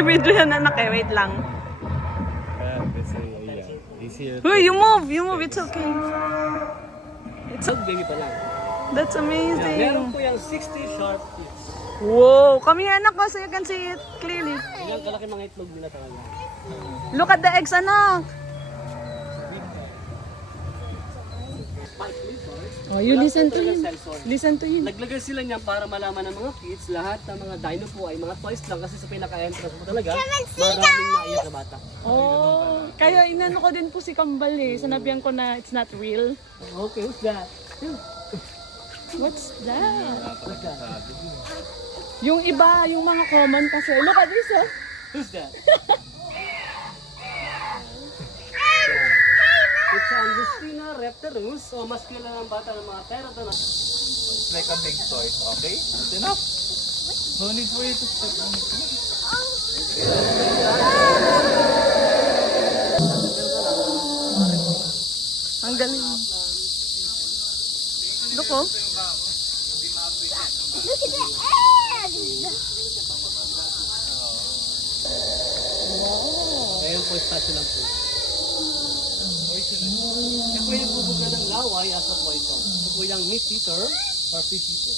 Video yan anak eh, wait lang. Easier. Uy, you move, it's okay. Baby pa lang. That's Meron amazing. po yung 60 sharp teeth. Wow, come here anak ko so you can see it clearly. Ilang kalaki mga itlog nila talaga. Look at the eggs anak. Oh, you listen to him. Listen to him. Naglagay sila niyan para malaman ng mga kids, lahat ng mga dino po ay mga toys lang kasi sa pinaka-entrance po talaga, maraming naiyak na bata. Oh, kaya inano ko din po si Kambal eh. Sanabihan ko na it's not real. Okay, who's that? What's that? Yung iba, yung mga common kasi. Look at this oh. Who's that? It's Angustina reptarus o mas kilala ng bata ng mga pterodon. It's like a big toy, okay? That's enough. No need for you to step on it. Ang galing. Look oh. Look at the eggs! Ngayon po, special lang po. Yan po yung nagbubuga ng laway as a poison. Ito po yung meat eater or fish eater.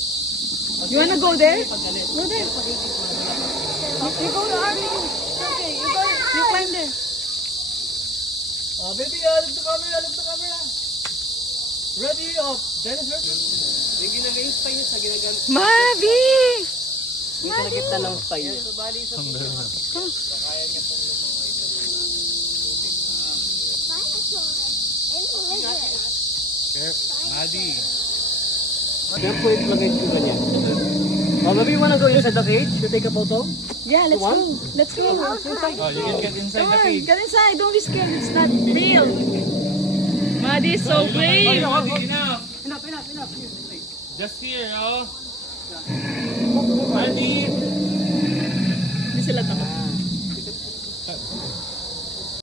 You wanna go there? Paggalit. Go there. Pag hindi po, wala po. You go to Army. Okay, you climb there. Baby, look the camera, look the camera. Ready, off. Dennis, ready. Yung ginagaling spine niya sa ginagamit. Mavi! Yung kalagitna ng spine niya. Maddie. Yan po yung lagay ko niya. Maybe you wanna go inside the cage to take a photo? Yeah, let's One? go. Let's go. Inside. Oh, you can get inside Come the on, cage. get inside. Don't be scared. It's not real. Maddie is so brave. Maddie, enough. Enough. Just here, oh. Maddie.